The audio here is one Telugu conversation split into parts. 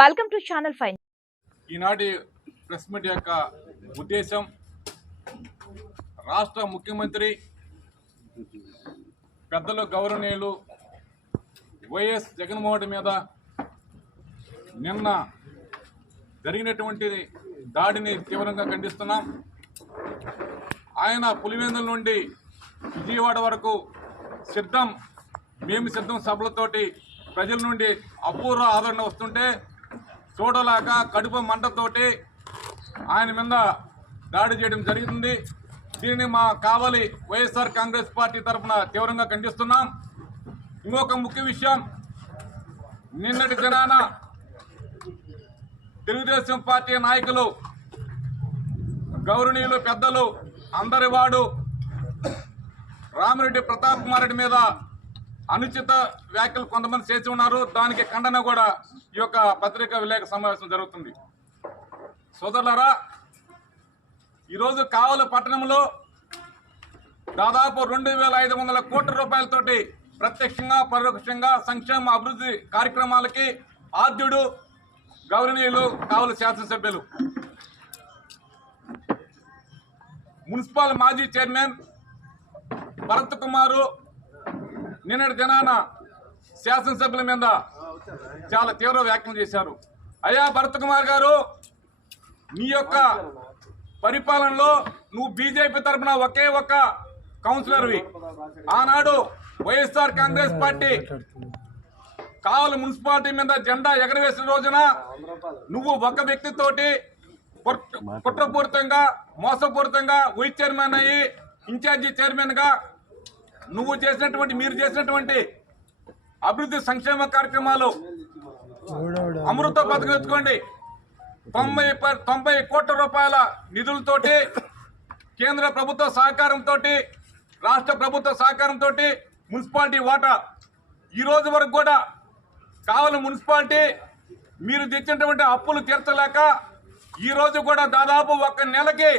వెల్కమ్ టు ఛానల్ ఫైన్ ఈనాటి ప్రెస్ మీట్ యొక్క ఉద్దేశం రాష్ట్ర ముఖ్యమంత్రి పెద్దలు గౌరవనీయులు వైఎస్ జగన్మోహన్ రెడ్డి మీద నిన్న జరిగినటువంటి దాడిని తీవ్రంగా ఖండిస్తున్నాం. ఆయన పులివెందుల నుండి విజయవాడ వరకు సిద్ధం మేము సిద్ధం సభలతోటి ప్రజల నుండి అపూర్వ ఆదరణ వస్తుంటే చూడలేక కడుపు మంటతోటి ఆయన మీద దాడి చేయడం జరిగింది. దీనిని మా కావలి వైఎస్ఆర్ కాంగ్రెస్ పార్టీ తరఫున తీవ్రంగా ఖండిస్తున్నాం. ఇంకొక ముఖ్య విషయం నిన్నటి దినాన తెలుగుదేశం పార్టీ నాయకులు గౌరవనీయులు పెద్దలు అందరి వాడు రామిరెడ్డి ప్రతాప్ కుమార్ రెడ్డి మీద అనుచిత వ్యాఖ్యలు కొంతమంది చేసి ఉన్నారు. దానికి ఖండన కూడా ఈ యొక్క పత్రికా విలేక సమావేశం జరుగుతుంది. సోదరులరా ఈరోజు కావలి పట్టణంలో దాదాపు రెండు వేల ఐదు వందల కోట్ల రూపాయలతోటి ప్రత్యక్షంగా పరోక్షంగా సంక్షేమ అభివృద్ధి కార్యక్రమాలకి ఆద్యుడు గౌరవనీయులు కావలి శాసనసభ్యులు. మున్సిపల్ మాజీ చైర్మన్ భరత్ కుమారు నిన్నటి దినాన శాసనసభ్యుల మీద చాలా తీవ్ర వ్యాఖ్యలు చేశారు. అయ్యా భరత్ కుమార్ గారు నీ యొక్క పరిపాలనలో నువ్వు బీజేపీ తరఫున ఒకే ఒక్క కౌన్సిలర్వి. ఆనాడు వైఎస్ఆర్ కాంగ్రెస్ పార్టీ కావలి మున్సిపాలిటీ మీద జెండా ఎగరవేసిన రోజున నువ్వు ఒక వ్యక్తితోటి కుట్రపూరితంగా మోసపూరితంగా వైస్ చైర్మన్ అయ్యి ఇన్ఛార్జి చైర్మన్గా నువ్వు చేసినటువంటి మీరు చేసినటువంటి అభివృద్ధి సంక్షేమ కార్యక్రమాలు అమృత పథకం ఎత్తుకోండి. తొంభై ప- తొంభై కోట్ల రూపాయల నిధులతోటి కేంద్ర ప్రభుత్వ సహకారంతో రాష్ట్ర ప్రభుత్వ సహకారంతో మున్సిపాలిటీ వాటా ఈ రోజు వరకు కూడా కావలి మున్సిపాలిటీ మీరు తెచ్చినటువంటి అప్పులు తీర్చలేక ఈ రోజు కూడా దాదాపు ఒక నెలకి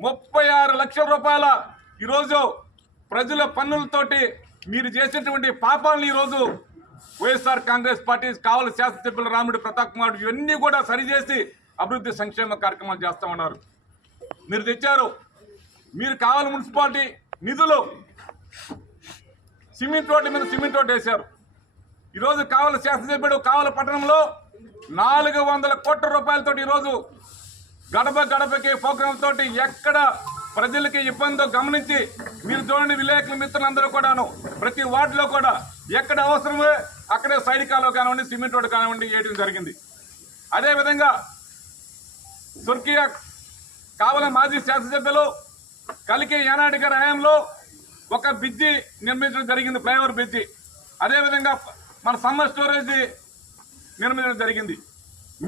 ముప్పై ఆరు లక్షల రూపాయల ఈరోజు ప్రజల పన్నులతోటి మీరు చేసినటువంటి పాపాలను ఈరోజు వైఎస్ఆర్ కాంగ్రెస్ పార్టీ కావలి శాసనసభ్యులు రాముడి ప్రతాప్ కుమార్ ఇవన్నీ కూడా సరిచేసి అభివృద్ధి సంక్షేమ కార్యక్రమాలు చేస్తూ ఉన్నారు. మీరు తెచ్చారు. మీరు కావాలి మున్సిపాలిటీ నిధులు సిమెంట్ రోడ్ల మీద సిమెంట్ రోడ్డు వేశారు. ఈరోజు కావలి శాసనసభ్యుడు కావలి పట్టణంలో నాలుగు వందల కోట్ల రూపాయలతో ఈరోజు గడప గడపకి ప్రోగ్రామ్ తోటి ఎక్కడ ప్రజలకి ఇబ్బందో గమనించి మీరు చూడండి విలేకరుల మిత్రులందరూ కూడాను. ప్రతి వార్డులో కూడా ఎక్కడ అవసరమో అక్కడే సైడికాలో కానివ్వండి సిమెంట్ రోడ్డు కానివ్వండి వేయడం జరిగింది. అదేవిధంగా స్వర్గీయ కావల మాజీ శాసనసభ్యులు కలికి యానాడి గారి హయాంలో ఒక బ్రిడ్జి నిర్మించడం జరిగింది ఫ్లైఓవర్ బ్రిడ్జి. అదేవిధంగా మన సమ్మర్ స్టోరేజ్ నిర్మించడం జరిగింది.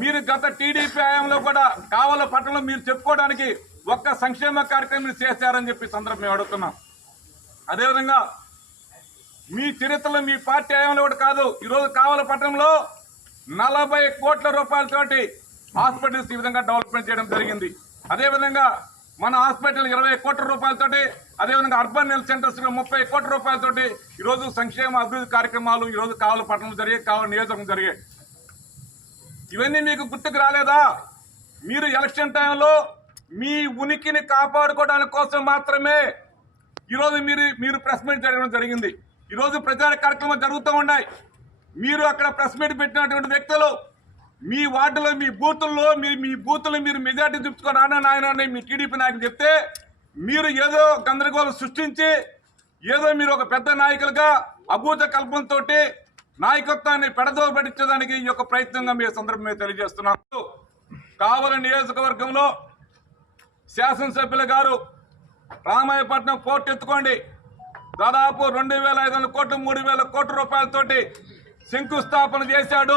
మీరు గత టీడీపీ హయాంలో కూడా కావల పట్టణంలో మీరు చెప్పుకోవడానికి ఒక్క సంక్షేమ కార్యక్రమం చేశారని చెప్పి సందర్భం మేము అడుగుతున్నాం. అదేవిధంగా మీ చరిత్రలో మీ పార్టీ హయాంలో కూడా కాదు ఈరోజు కావల పట్టణంలో నలభై కోట్ల రూపాయలతోటి హాస్పిటల్స్ ఈ విధంగా డెవలప్మెంట్ చేయడం జరిగింది. అదేవిధంగా మన హాస్పిటల్ ఇరవై కోట్ల రూపాయలతోటి అదేవిధంగా అర్బన్ హెల్త్ సెంటర్స్ ముప్పై కోట్ల రూపాయలతోటి ఈరోజు సంక్షేమ అభివృద్ధి కార్యక్రమాలు ఈరోజు కావల పట్టణంలో జరిగాయి కావల నియోజకం జరిగాయి. ఇవన్నీ మీకు గుర్తుకు రాలేదా? మీరు ఎలక్షన్ టైంలో మీ ఉనికిని కాపాడుకోవడానికి కోసం మాత్రమే ఈరోజు మీరు మీరు ప్రెస్ మీట్ జరగడం జరిగింది. ఈరోజు ప్రచార కార్యక్రమాలు జరుగుతూ ఉన్నాయి. మీరు అక్కడ ప్రెస్ మీట్ పెట్టినటువంటి వ్యక్తులు మీ వార్డులో మీ బూతుల్లో మీ మీ బూతులు మీరు మెజార్టీ చూపించుకొని రానా నాయన మీ టీడీపీ నాయకులు చెప్తే మీరు ఏదో గందరగోళం సృష్టించి ఏదో మీరు ఒక పెద్ద నాయకులుగా అభూత కల్పంతో నాయకత్వాన్ని పెడదోబెట్టించడానికి ఈ యొక్క ప్రయత్నంగా మీ సందర్భంగా తెలియజేస్తున్నాను కావలి నియోజకవర్గంలో శాసనసభ్యుల గారు రామాయపట్నం పోర్టు ఎత్తుకోండి. దాదాపు రెండు వేల ఐదు వందల కోట్లు మూడు వేల కోట్ల రూపాయలతోటి శంకుస్థాపన చేశాడు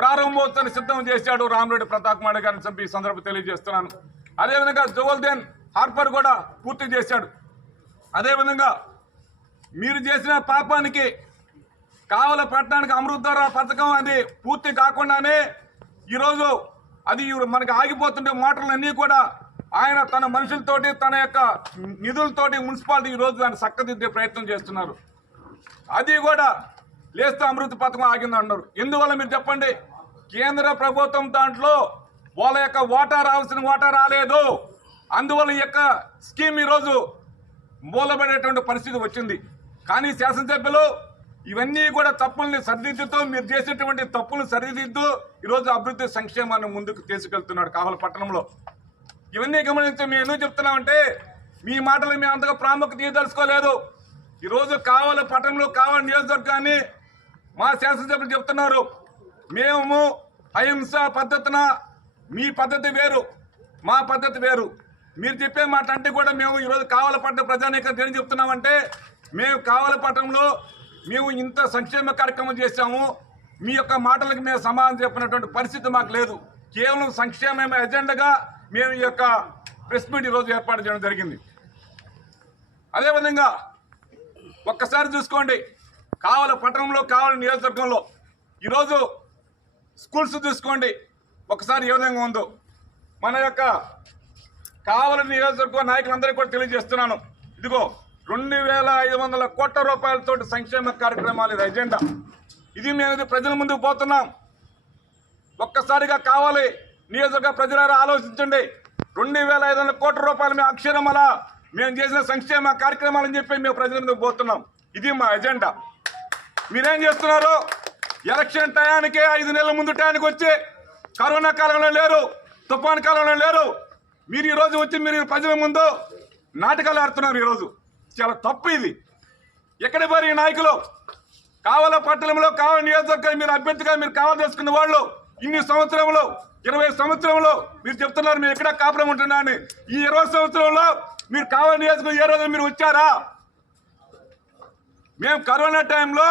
ప్రారంభోత్సవాన్ని సిద్ధం చేశాడు రామరెడ్డి ప్రతాప్ మాడ గారిని చంపి ఈ సందర్భం తెలియజేస్తున్నాను. అదేవిధంగా జోవల్దేన్ హార్పర్ కూడా పూర్తి చేశాడు. అదేవిధంగా మీరు చేసిన పాపానికి కావల పట్టణానికి అమృతర పథకం అది పూర్తి కాకుండానే ఈరోజు అది మనకి ఆగిపోతుండే మోటార్లన్నీ కూడా ఆయన తన మనుషులతోటి తన యొక్క నిధులతోటి మున్సిపాలిటీ ఈరోజు దాన్ని చక్కదిద్దే ప్రయత్నం చేస్తున్నారు. అది కూడా లేస్తే అమృత పథకం ఆగింది అన్నారు. ఎందువల్ల మీరు చెప్పండి? కేంద్ర ప్రభుత్వం దాంట్లో వాళ్ళ యొక్క వాటా రావాల్సిన వాటా రాలేదు. అందువల్ల ఈ యొక్క స్కీమ్ ఈరోజు మూలబడేటువంటి పరిస్థితి వచ్చింది. కానీ శాసనసభ్యులు ఇవన్నీ కూడా తప్పుల్ని సరిదిద్దుతూ మీరు చేసేటువంటి తప్పులను సరిదిద్దు ఈరోజు అభివృద్ధి సంక్షేమాన్ని ముందుకు తీసుకెళ్తున్నాడు కావల పట్టణంలో. ఇవన్నీ గమనించి మేము ఎందుకు చెప్తున్నామంటే మీ మాటలు మేము అంతగా ప్రాముఖ్యత తెలుసుకోలేదు ఈరోజు కావల పట్టణంలో కావల నియోజకవర్గాన్ని మా శాసనసభ్యులు చెప్తున్నారు. మేము అహింస పద్ధతిన మీ పద్ధతి వేరు మా పద్ధతి వేరు. మీరు చెప్పే మాట అంటే కూడా మేము ఈరోజు కావలపట్నం ప్రజానీకరణ ఏం చెప్తున్నామంటే మేము కావలపట్నంలో మేము ఇంత సంక్షేమ కార్యక్రమం చేశాము. మీ యొక్క మాటలకు మేము సమాధానం చెప్పినటువంటి పరిస్థితి మాకు లేదు. కేవలం సంక్షేమ ఎజెండాగా మేము ఈ యొక్క ప్రెస్ మీట్ ఈరోజు ఏర్పాటు చేయడం జరిగింది. అదేవిధంగా ఒక్కసారి చూసుకోండి కావల పట్టణంలో కావల నియోజకవర్గంలో ఈరోజు స్కూల్స్ చూసుకోండి. ఒకసారి ఏ విధంగా ఉందో. మన యొక్క కావల నియోజకవర్గ నాయకులందరికీ కూడా తెలియజేస్తున్నాను. ఇదిగో రెండు వేల ఐదు వందల కోట్ల రూపాయలతో సంక్షేమ కార్యక్రమాలు ఇది ఎజెండా ఇది మేము ప్రజల ముందుకు పోతున్నాం. ఒక్కసారిగా కావాలి నియోజకవర్గ ప్రజలారా ఆలోచించండి. రెండు వేల ఐదు వందల కోట్ల రూపాయలు మేము అక్షరం అలా మేము చేసిన సంక్షేమ కార్యక్రమాలని చెప్పి మేము ప్రజల మీద పోతున్నాం. ఇది మా ఎజెండా. మీరేం చేస్తున్నారు? ఎలక్షన్ టయానికి ఐదు నెలల ముందు టయానికి వచ్చి కరోనా కాలంలో లేరు తుఫాన్ కాలంలో లేరు. మీరు ఈరోజు వచ్చి మీరు ప్రజల ముందు నాటకాలు ఆడుతున్నారు ఈరోజు. చాలా తప్పు ఇది. ఎక్కడ పోయి ఈ నాయకులు? కావాల పట్టణంలో కావాల నియోజకవర్గం మీరు అభ్యర్థిగా మీరు కావాలి చేసుకున్న వాళ్ళు ఇన్ని సంవత్సరంలో ఇరవై సంవత్సరంలో మీరు చెప్తున్నారు మీరు ఎక్కడ కాపురం ఉంటున్నా అని ఈ ఇరవై సంవత్సరంలో మీరు కావాలి నియోజకవర్గం ఏ రోజు మీరు వచ్చారా? మేము కరోనా టైంలో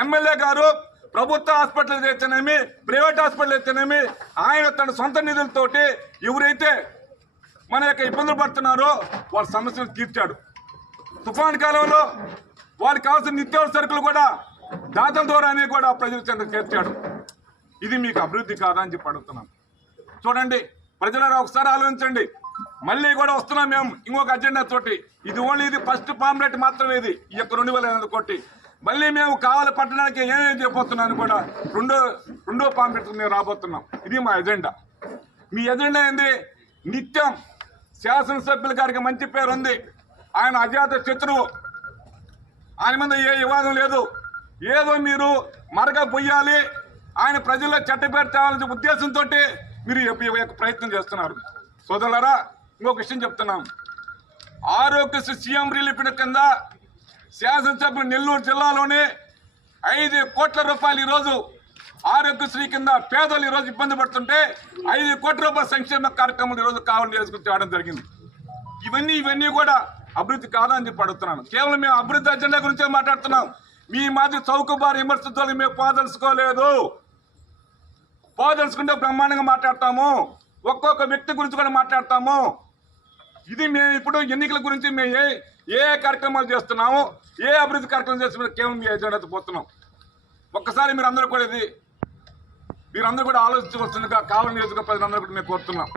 ఎమ్మెల్యే గారు ప్రభుత్వ హాస్పిటల్ అయితేనేమి ప్రైవేట్ హాస్పిటల్ అయితేనేమి ఆయన తన సొంత నిధులతోటి ఎవరైతే మన యొక్క ఇబ్బందులు పడుతున్నారో వాళ్ళ సమస్యలు తీర్చాడు. తుఫాన్ కాలంలో వారికి కావాల్సిన నిత్యావసర సరుకులు కూడా దాతల ద్వారానే కూడా ప్రజలు చెంత తీర్చాడు ఇది మీకు అభివృద్ధి కాదా అని చెప్పి అడుగుతున్నాం. చూడండి ప్రజలను ఒకసారి ఆలోచించండి. మళ్ళీ కూడా వస్తున్నాం మేము ఇంకొక అజెండా తోటి. ఇది ఓన్లీ ఇది ఫస్ట్ పాంప్లెట్ మాత్రమే ఇది ఈ యొక్క రెండు వేల ఎనిమిది కోటి. మళ్ళీ మేము కావాలి పట్టడానికి ఏమేమి చెప్పబోతున్నాను కూడా రెండో రెండో పాంప్లెట్ మేము రాబోతున్నాం. ఇది మా ఎజెండా మీ ఎజెండా ఏంది? నిత్యం శాసనసభ్యుల గారికి మంచి పేరు ఉంది. ఆయన అజాత శత్రువు. ఆయన మీద ఏ వివాదం లేదు. ఏదో మీరు మరగ పొయ్యాలి ఆయన ప్రజల్లో చెట్టపేట తేవాలనే ఉద్దేశంతో మీరు యొక్క- ప్రయత్నం చేస్తున్నారు. సోదరులారా ఇంకొక విషయం చెప్తున్నాం. ఆరోగ్యశ్రీ సీఎం రిలీఫ్ కింద శాసనసభ్యులు నెల్లూరు జిల్లాలోనే ఐదు కోట్ల రూపాయలు ఈరోజు ఆరోగ్యశ్రీ కింద పేదలు ఈరోజు ఇబ్బంది పడుతుంటే ఐదు కోట్ల రూపాయల సంక్షేమ కార్యక్రమాలు ఈరోజు కావాలని చేసుకుని తేవడం జరిగింది. ఇవన్నీ ఇవన్నీ కూడా అభివృద్ధి కాదని చెప్పి అడుగుతున్నాను. కేవలం మేము అభివృద్ధి అజెండా గురించే మాట్లాడుతున్నాం. మీ మాది చౌకబారు విమర్శతో మేము పోదలుచుకోలేదు. పోదలుచుకుంటే బ్రహ్మాండంగా మాట్లాడతాము. ఒక్కొక్క వ్యక్తి గురించి కూడా మాట్లాడతాము. ఇది మేము ఇప్పుడు ఎన్నికల గురించి మేము ఏ ఏ కార్యక్రమాలు చేస్తున్నాము ఏ అభివృద్ధి కార్యక్రమం చేస్తున్నా కేవలం మీ ఎజెండాతో పోతున్నాం. ఒక్కసారి మీరు అందరూ కూడా ఇది మీరందరూ కూడా ఆలోచించవలసిందిగా కావాలని నియోజక ప్రజలందరూ కూడా మేము కోరుతున్నాం.